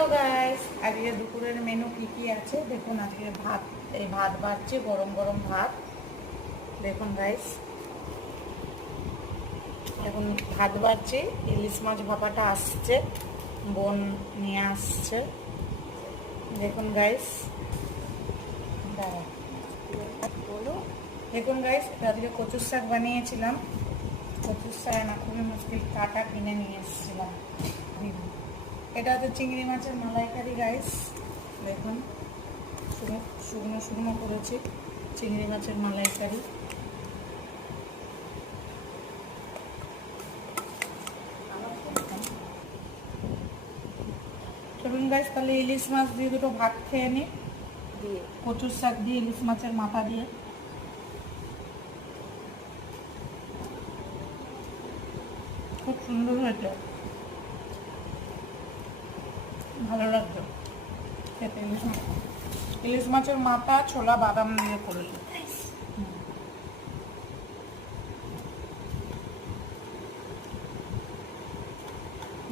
Hello guys, আজকে দুপুরের menu কি আছে দেখুন। আজকে ভাত বাড়ছে, গরম গরম ভাত। দেখুন গাইস, এখন ভাত বাড়ছে, ইলিশ মাছ ভাপাটা আসছে, বোন নিয়ে আসছে। দেখুন গাইস, বলো। দেখুন গাইস, আজকে কচুর শাক বানিয়েছিলাম। কচুর শাক না, খুবই মুশকিল, কাটা কিনে নিয়ে এসেছিলাম। এটা হচ্ছে চিংড়ি মাছের মালাইকারি গাইস। দেখুন, শুকনো শুকনো করেছি চিংড়ি মাছের মালাইকারি। চলুন গাইস, তাহলে ইলিশ মাছ দিয়ে দুটো ভাত খেয়ে নিই, দিয়ে কচুর শাক দিয়ে ইলিশ মাছের মাথা দিয়ে। খুব সুন্দর হয়েছে, ভালো লাগছে খেতে। ইলিশ মাছের মাথা ছোলা বাদাম দিয়ে করেছি।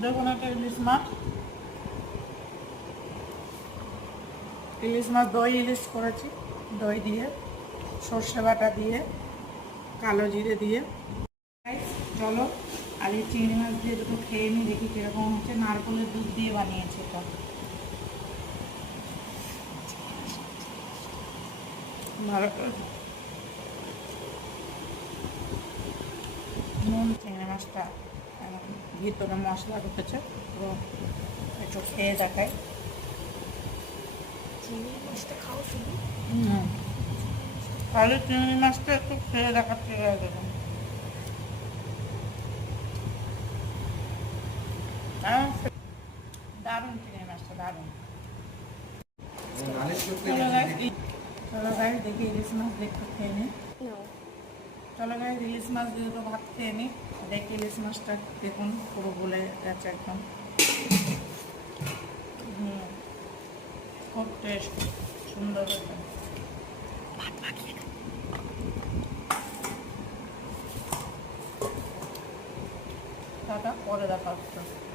দেখুন, একটা ইলিশ মাছ দই ইলিশ করেছি, দই দিয়ে, সর্ষে বাটা দিয়ে, কালো জিরে দিয়ে। চলো, আর এই চিংড়ি মাছ দিয়ে দুটো খেয়ে নিই, দেখি কিরকম হচ্ছে। নারকেলের দুধ দিয়ে বানিয়েছি এটা, ভালো করে নুন। চিংড়ি মাছটা ভিতরে মশলা ঢুকেছে পুরো, একটু খেয়ে দেখাই। চিংড়ি মাছটা খাও শুধু? তাহলে চিংড়ি মাছটা একটু খেয়ে দেখাতে দেবেন। দারুণ চিংড়ি মাছটা, দারুণ। চলো গাইস, দেখি ইলিশ মাছ দেখতে খেয়ে নিই। চলো গাইস, ইলিশ মাছ দিয়ে তো ভাত খেয়ে নিই। দেখি ইলিশ মাছটা দেখুন, পুরো গলে গেছে একদম। খুব টেস্ট, সুন্দর হয়েছে। টাটা, পরে দেখা হচ্ছে।